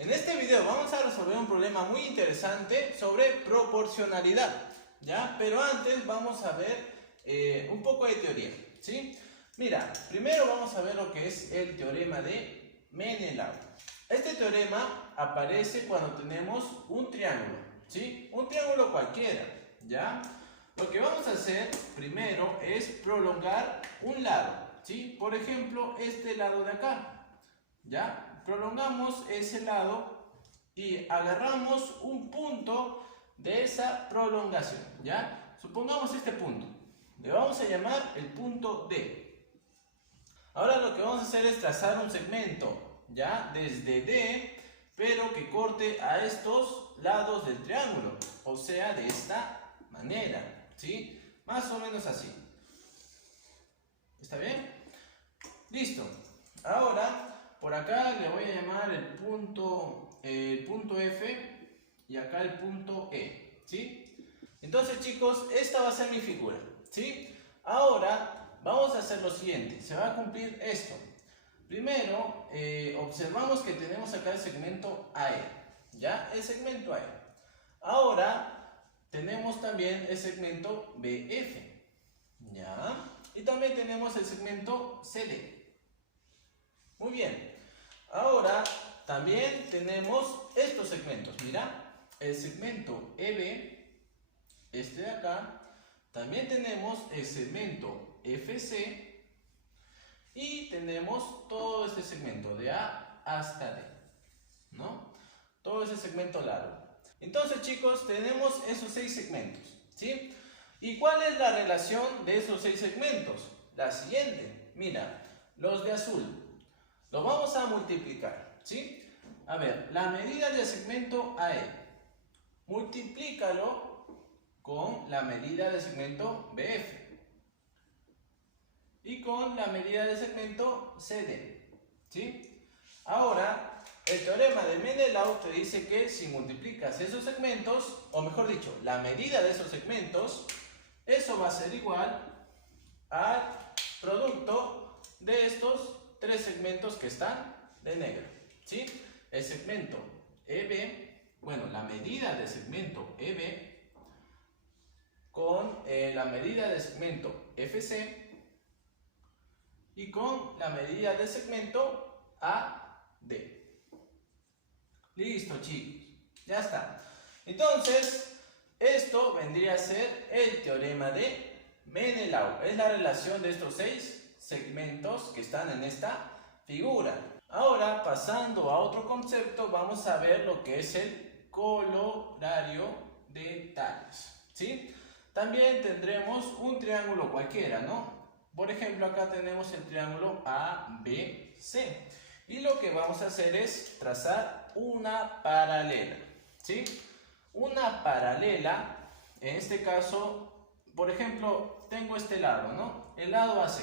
En este video vamos a resolver un problema muy interesante sobre proporcionalidad, ¿ya? Pero antes vamos a ver un poco de teoría, ¿sí? Mira, primero vamos a ver lo que es el teorema de Menelau. Este teorema aparece cuando tenemos un triángulo, ¿sí? Un triángulo cualquiera, ¿ya? Lo que vamos a hacer primero es prolongar un lado, ¿sí? Por ejemplo, este lado de acá, ¿ya? Prolongamos ese lado y agarramos un punto de esa prolongación, ¿ya? Supongamos este punto, le vamos a llamar el punto D. Ahora lo que vamos a hacer es trazar un segmento, ¿ya? Desde D, pero que corte a estos lados del triángulo, o sea, de esta manera, ¿sí? Más o menos así. ¿Está bien? Listo. Ahora, por acá le voy a llamar el punto F y acá el punto E, ¿sí? Entonces, chicos, esta va a ser mi figura, ¿sí? Ahora, vamos a hacer lo siguiente. Se va a cumplir esto. Primero, observamos que tenemos acá el segmento AE, ¿ya? El segmento AE. Ahora, tenemos también el segmento BF, ¿ya? Y también tenemos el segmento CD. Muy bien. Ahora, también tenemos estos segmentos. Mira, el segmento EB, este de acá. También tenemos el segmento FC. Y tenemos todo este segmento de A hasta D, ¿no? Todo ese segmento largo. Entonces, chicos, tenemos esos 6 segmentos, ¿sí? ¿Y cuál es la relación de esos 6 segmentos? La siguiente. Mira, los de azul. Lo vamos a multiplicar, ¿sí? A ver, la medida del segmento AE. Multiplícalo con la medida del segmento BF. Y con la medida del segmento CD, ¿sí? Ahora, el teorema de Menelau te dice que si multiplicas esos segmentos, o mejor dicho, la medida de esos segmentos, eso va a ser igual al producto de estos 3 segmentos que están de negro, ¿sí? El segmento EB, bueno, la medida del segmento EB con la medida del segmento FC y con la medida del segmento AD. Listo, chicos, ya está. Entonces, esto vendría a ser el teorema de Menelau. Es la relación de estos 6 segmentos que están en esta figura. Ahora, pasando a otro concepto, vamos a ver lo que es el colorario de tales, ¿sí? También tendremos un triángulo cualquiera, ¿no? Por ejemplo, acá tenemos el triángulo ABC. Y lo que vamos a hacer es trazar una paralela, ¿sí? Una paralela, en este caso, por ejemplo, tengo este lado, ¿no? El lado AC.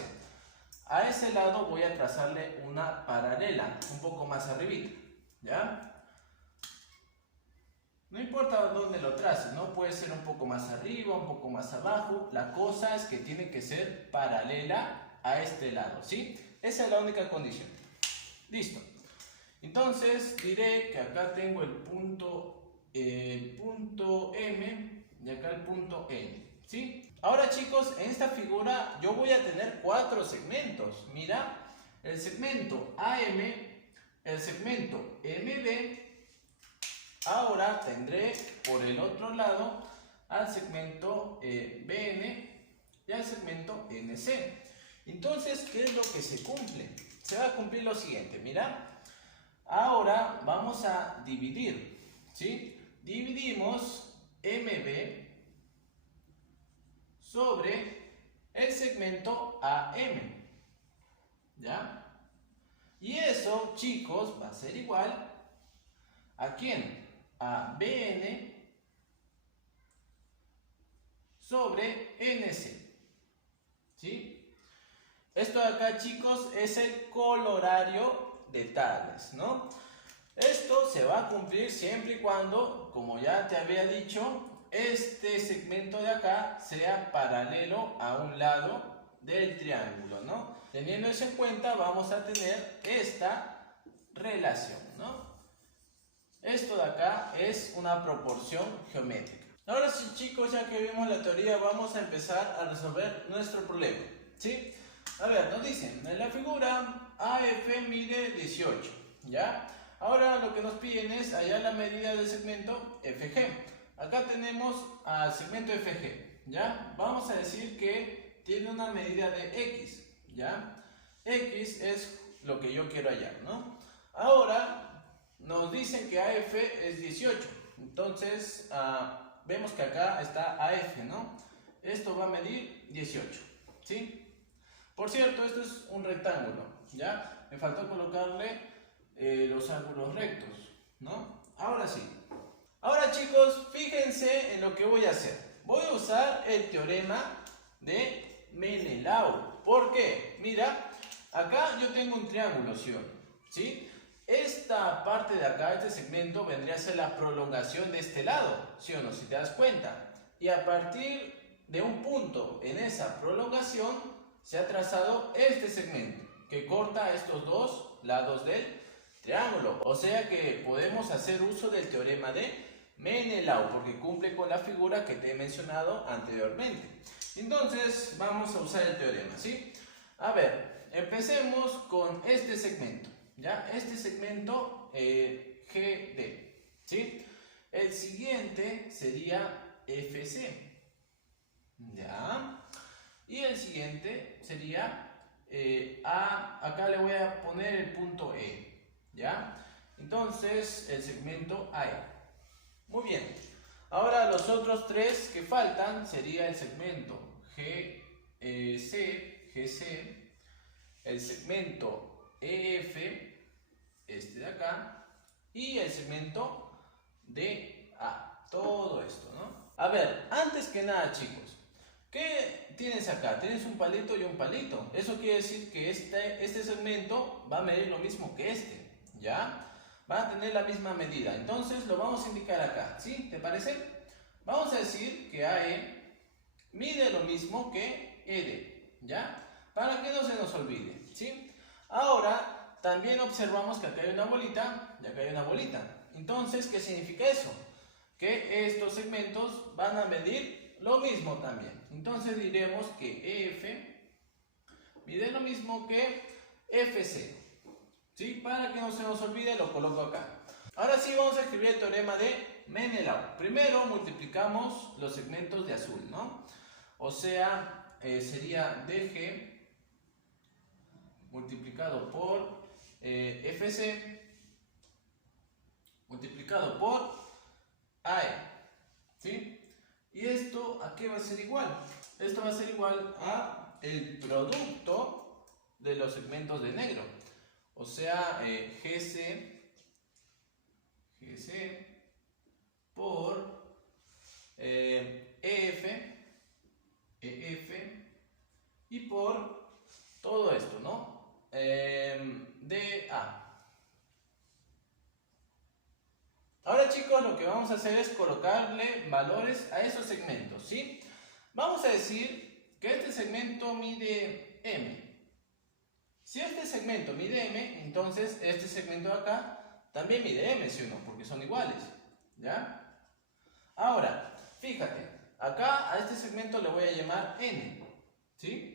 A ese lado voy a trazarle una paralela, un poco más arribita, ¿ya? No importa dónde lo traces, ¿no? Puede ser un poco más arriba, un poco más abajo. La cosa es que tiene que ser paralela a este lado, ¿sí? Esa es la única condición. Listo. Entonces diré que acá tengo el punto M y acá el punto N, ¿sí? Ahora, chicos, en esta figura yo voy a tener 4 segmentos. Mira, el segmento AM, el segmento MB. Ahora tendré por el otro lado al segmento BN y al segmento NC. Entonces, ¿qué es lo que se cumple? Se va a cumplir lo siguiente, mira. Ahora vamos a dividir, ¿sí? Dividimos MB sobre el segmento AM, ¿ya? Y eso, chicos, va a ser igual ¿a quién? A BN sobre NC, ¿sí? Esto de acá, chicos, es el colorario de tales, ¿no? Esto se va a cumplir siempre y cuando, como ya te había dicho, este segmento de acá sea paralelo a un lado del triángulo, ¿no? Teniendo eso en cuenta, vamos a tener esta relación, ¿no? Esto de acá es una proporción geométrica. Ahora sí, chicos, ya que vimos la teoría, vamos a empezar a resolver nuestro problema, ¿sí? A ver, nos dicen, en la figura AF mide 18, ¿ya? Ahora lo que nos piden es hallar la medida del segmento FG. Acá tenemos al segmento FG, ¿ya? Vamos a decir que tiene una medida de X, ¿ya? X es lo que yo quiero hallar, ¿no? Ahora nos dicen que AF es 18, entonces vemos que acá está AF, ¿no? Esto va a medir 18, ¿sí? Por cierto, esto es un rectángulo, ¿ya? Me faltó colocarle los ángulos rectos, ¿no? Ahora sí. Ahora, chicos, fíjense en lo que voy a hacer. Voy a usar el teorema de Menelau. ¿Por qué? Mira, acá yo tengo un triángulo, ¿sí? Esta parte de acá, este segmento, vendría a ser la prolongación de este lado, ¿sí o no? Si te das cuenta. Y a partir de un punto en esa prolongación se ha trazado este segmento que corta estos dos lados del triángulo. O sea que podemos hacer uso del teorema de Menelau porque cumple con la figura que te he mencionado anteriormente. Entonces vamos a usar el teorema, ¿sí? A ver, empecemos con este segmento, ¿ya? Este segmento GD, ¿sí? El siguiente sería FC, ¿ya? Y el siguiente sería acá le voy a poner el punto E, ¿ya? Entonces el segmento AE. Muy bien. Ahora los otros tres que faltan sería el segmento GC, el segmento EF, este de acá, y el segmento DA. Todo esto, ¿no? A ver, antes que nada, chicos, ¿qué tienes acá? Tienes un palito y un palito. Eso quiere decir que este segmento va a medir lo mismo que este, ¿ya? Va a tener la misma medida. Entonces lo vamos a indicar acá, ¿sí? ¿Te parece? Vamos a decir que AE mide lo mismo que ED, ¿ya? Para que no se nos olvide, ¿sí? Ahora, también observamos que acá hay una bolita y acá hay una bolita. Entonces, ¿qué significa eso? Que estos segmentos van a medir lo mismo también. Entonces diremos que EF mide lo mismo que FC, ¿sí? Para que no se nos olvide, lo coloco acá. Ahora sí vamos a escribir el teorema de Menelau. Primero multiplicamos los segmentos de azul, ¿no? O sea, sería DG multiplicado por FC multiplicado por AE, ¿sí? ¿Y esto a qué va a ser igual? Esto va a ser igual a el producto de los segmentos de negro. O sea, GC por EF y por todo esto, ¿no? DA. Ahora, chicos, lo que vamos a hacer es colocarle valores a esos segmentos, ¿sí? Vamos a decir que este segmento mide M. Si este segmento mide M, entonces este segmento de acá también mide M, ¿sí o no? Porque son iguales, ¿ya? Ahora, fíjate, acá a este segmento le voy a llamar N, ¿sí?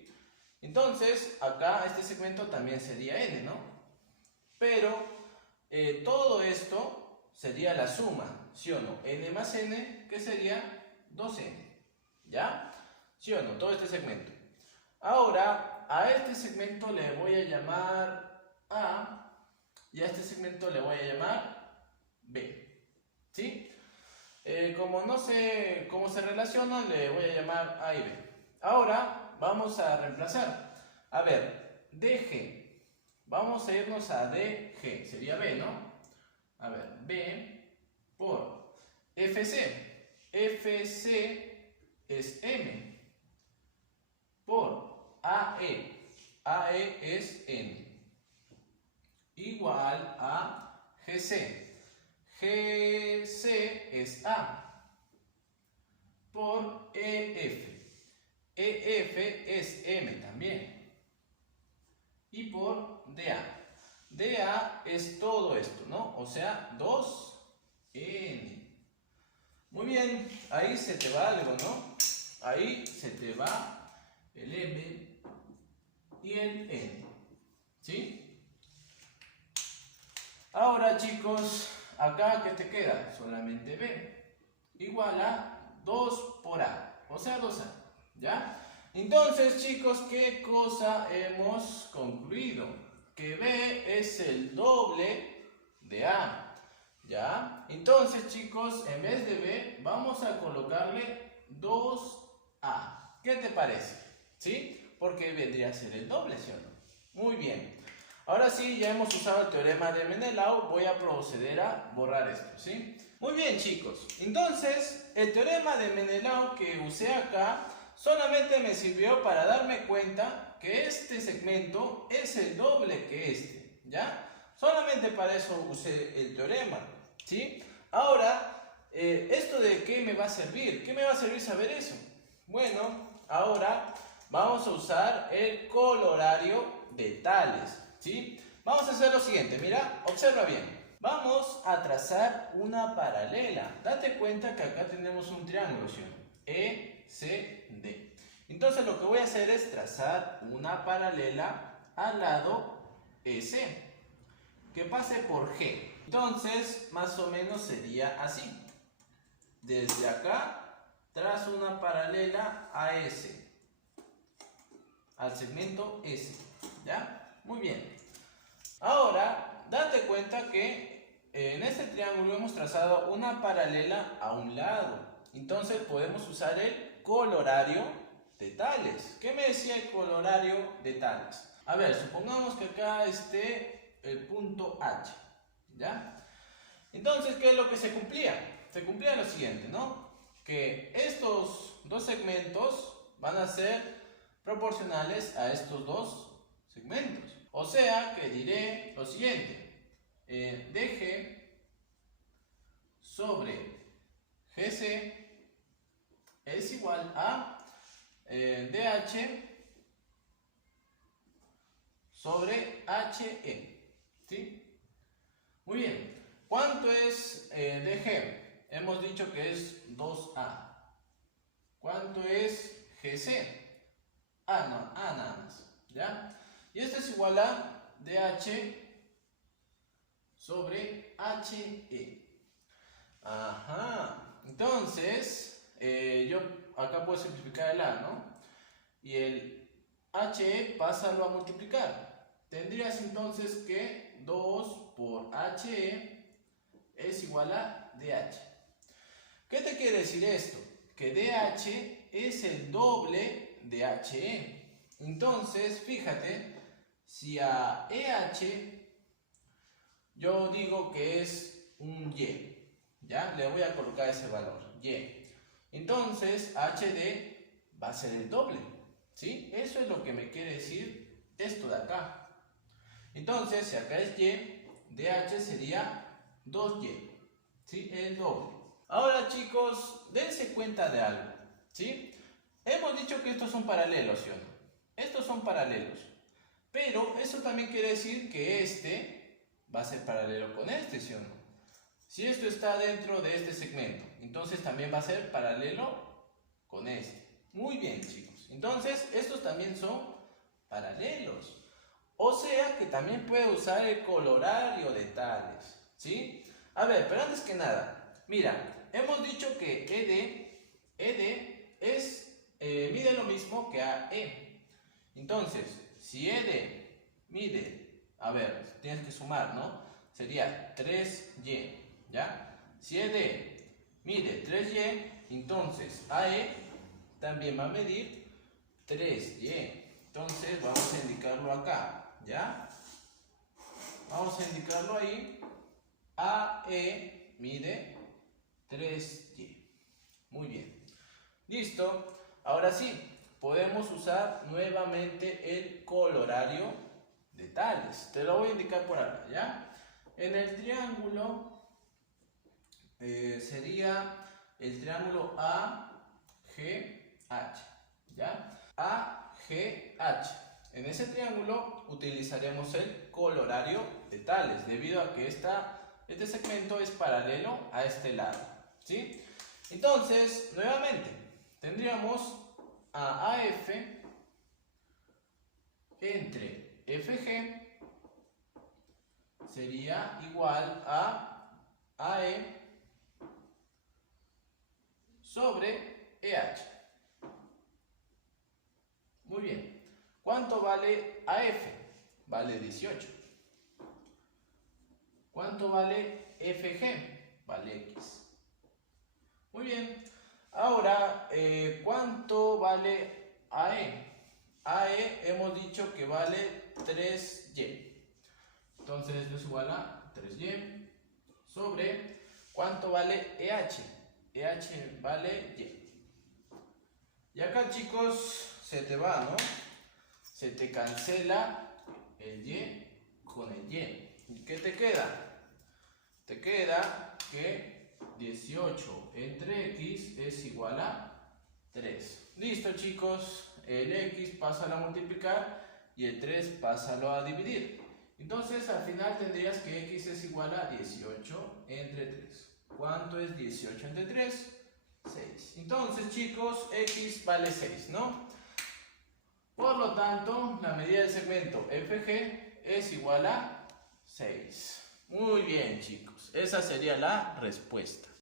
Entonces, acá este segmento también sería N, ¿no? Pero todo esto sería la suma, ¿sí o no? N más N, que sería 2N, ¿ya? ¿Sí o no? Todo este segmento. Ahora, a este segmento le voy a llamar A y a este segmento le voy a llamar B, ¿sí? Como no sé cómo se relacionan, le voy a llamar A y B. Ahora vamos a reemplazar. A ver, DG. Vamos a irnos a DG, sería B, ¿no? A ver, B por FC. FC es M por AE. AE es N. Igual a GC. GC es A por EF. EF es M también. Y por DA. DA es todo esto, ¿no? O sea, 2 N. Muy bien, ahí se te va algo, ¿no? Ahí se te va el M y el N. ¿Sí? Ahora, chicos, acá, ¿qué te queda? Solamente B. Igual a 2 por A. O sea, 2A. ¿Ya? Entonces, chicos, ¿qué cosa hemos concluido? Que B es el doble de A. ¿Ya? Entonces, chicos, en vez de B, vamos a colocarle 2A. ¿Qué te parece? ¿Sí? Porque vendría a ser el doble, ¿sí o no? Muy bien. Ahora sí, ya hemos usado el teorema de Menelau. Voy a proceder a borrar esto, ¿sí? Muy bien, chicos. Entonces, el teorema de Menelau que usé acá solamente me sirvió para darme cuenta que este segmento es el doble que este, ¿ya? Solamente para eso usé el teorema, ¿sí? Ahora, ¿esto de qué me va a servir? ¿Qué me va a servir saber eso? Bueno, ahora vamos a usar el colorario de tales, ¿sí? Vamos a hacer lo siguiente, mira, observa bien. Vamos a trazar una paralela. Date cuenta que acá tenemos un triángulo, ¿sí? E, C, D. Entonces lo que voy a hacer es trazar una paralela al lado EC, que pase por G. Entonces, más o menos sería así. Desde acá, trazo una paralela a S, al segmento S, ¿ya? Muy bien. Ahora, date cuenta que en este triángulo hemos trazado una paralela a un lado. Entonces, podemos usar el colorario de tales. ¿Qué me decía el colorario de tales? A ver, supongamos que acá esté el punto H, ¿ya? Entonces, ¿qué es lo que se cumplía? Se cumplía lo siguiente, ¿no? Que estos dos segmentos van a ser proporcionales a estos dos segmentos. O sea, que diré lo siguiente. DG sobre GC es igual a DH sobre HE, ¿sí? Muy bien. ¿Cuánto es DG? Hemos dicho que es 2A. ¿Cuánto es GC? A, no, A nada más, ¿ya? Y esto es igual a DH sobre HE. Ajá. Entonces, yo acá puedo simplificar el A, ¿no? Y el HE pásalo a multiplicar. Tendrías entonces que 2 por HE es igual a DH. ¿Qué te quiere decir esto? Que DH es el doble de HE. Entonces, fíjate, si a EH yo digo que es un Y, ¿ya? Le voy a colocar ese valor, Y. Entonces, HD va a ser el doble, ¿sí? Eso es lo que me quiere decir esto de acá. Entonces, si acá es Y, DH sería 2Y, ¿sí? El doble. Ahora, chicos, dense cuenta de algo, ¿sí? Hemos dicho que estos son paralelos, ¿sí o no? Estos son paralelos. Pero eso también quiere decir que este va a ser paralelo con este, ¿sí o no? Si esto está dentro de este segmento, entonces también va a ser paralelo con este. Muy bien, chicos. Entonces, estos también son paralelos. O sea que también puedo usar el colorario de tales, ¿sí? A ver, pero antes que nada, mira, hemos dicho que ED mide lo mismo que AE. Entonces, si ED mide, a ver, tienes que sumar, ¿no? Sería 3Y, ¿ya? Si ED mide 3Y, entonces AE también va a medir 3Y. Entonces vamos a indicarlo acá, ¿ya? Vamos a indicarlo ahí. AE mide 3Y. Muy bien. Listo. Ahora sí, podemos usar nuevamente el colorario de tales. Te lo voy a indicar por acá, ¿ya? En el triángulo sería el triángulo AGH, ¿ya? AGH. En ese triángulo utilizaremos el colorario de tales, debido a que este Este segmento es paralelo a este lado, ¿sí? Entonces, nuevamente, tendríamos a AF entre FG sería igual a AE sobre EH. Muy bien. ¿Cuánto vale AF? Vale 18. ¿Cuánto vale FG? Vale X. Muy bien. Ahora, ¿cuánto vale AE? AE hemos dicho que vale 3Y. Entonces esto es igual a 3Y sobre ¿cuánto vale EH? EH vale Y. Y acá, chicos, se te va, ¿no? Se te cancela el Y con el Y. ¿Y qué te queda? Te queda que 18 entre X es igual a 3. Listo, chicos. El X pásalo a multiplicar y el 3 pásalo a dividir. Entonces al final tendrías que X es igual a 18 entre 3. ¿Cuánto es 18 entre 3? 6. Entonces, chicos, X vale 6, ¿no? Por lo tanto, la medida del segmento FG es igual a 6. Muy bien, chicos. Esa sería la respuesta.